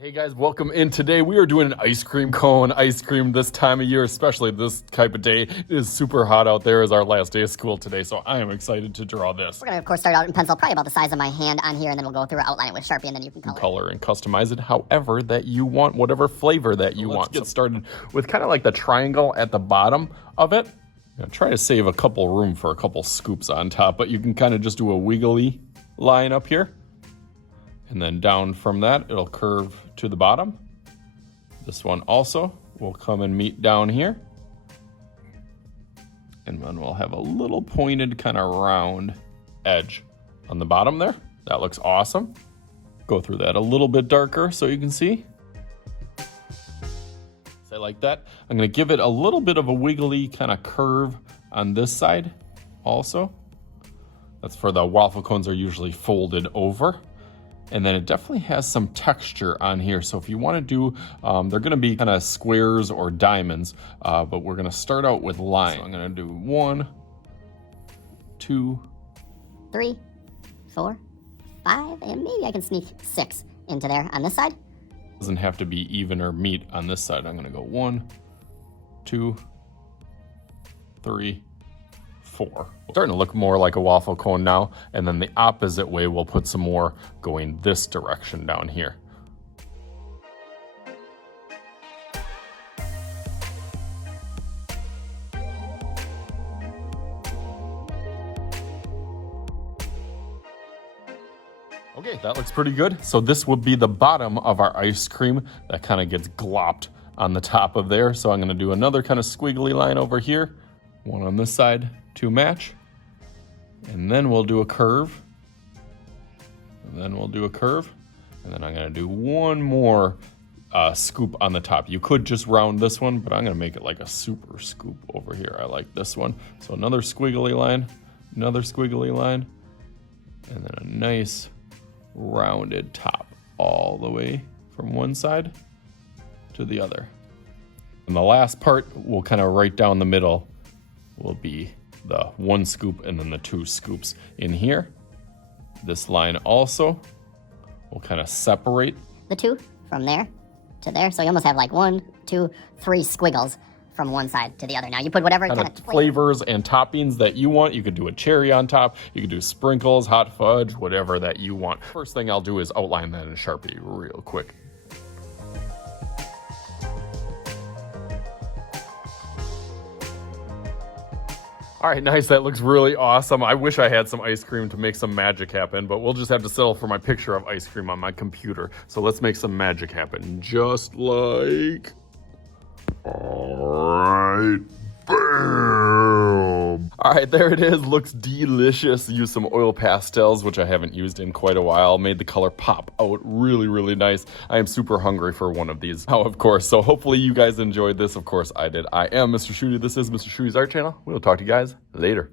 Hey guys, welcome in. Today we are doing an ice cream cone ice cream this time of year, especially this type of day. It is super hot out there. It's our last day of school today, so I am excited to draw this. We're going to, of course, start out in pencil, probably about the size of my hand on here, and then we'll go through, outline it with Sharpie, and then you can color and customize it however that you want, whatever flavor that you want. Let's get started with kind of like the triangle at the bottom of it. Try to save a couple room for a couple scoops on top, but you can kind of just do a wiggly line up here. And then down from that, it'll curve to the bottom. This one also will come and meet down here. And then we'll have a little pointed kind of round edge on the bottom there. That looks awesome. Go through that a little bit darker so you can see. Say like that. I'm gonna give it a little bit of a wiggly kind of curve on this side also. That's for the waffle cones are usually folded over. And then it definitely has some texture on here. So if you want to do, they're going to be kind of squares or diamonds, but we're going to start out with lines. So I'm going to do 1, 2, 3, 4, 5, and maybe I can sneak 6 into there on this side. Doesn't have to be even or meet on this side. I'm going to go 1, 2, 3, 4. Starting to look more like a waffle cone now, and then the opposite way we'll put some more going this direction down here. Okay, that looks pretty good. So this would be the bottom of our ice cream that kind of gets glopped on the top of there. So I'm going to do another kind of squiggly line over here, one on this side to match. And then we'll do a curve. And then we'll do a curve. And then I'm going to do one more scoop on the top. You could just round this one, but I'm going to make it like a super scoop over here. I like this one. So another squiggly line, another squiggly line, and then a nice rounded top all the way from one side to the other. And the last part, we'll kind of right down the middle will be the 1 scoop and then the 2 scoops in here. This line also will kind of separate the 2 from there to there. So you almost have like 1, 2, 3 squiggles from one side to the other. Now you put whatever kind of flavors and toppings that you want. You could do a cherry on top. You could do sprinkles, hot fudge, whatever that you want. First thing I'll do is outline that in Sharpie real quick. All right, nice. That looks really awesome. I wish I had some ice cream to make some magic happen, but we'll just have to settle for my picture of ice cream on my computer. So let's make some magic happen. Just like... All right, bam. All right, there it is. Looks delicious. Use some oil pastels, which I haven't used in quite a while. Made the color pop out really, really nice. I am super hungry for one of these now, of course. So hopefully you guys enjoyed this. Of course I did. I am Mr. Shooty. This is Mr. Shooty's Art Channel. We'll talk to you guys later.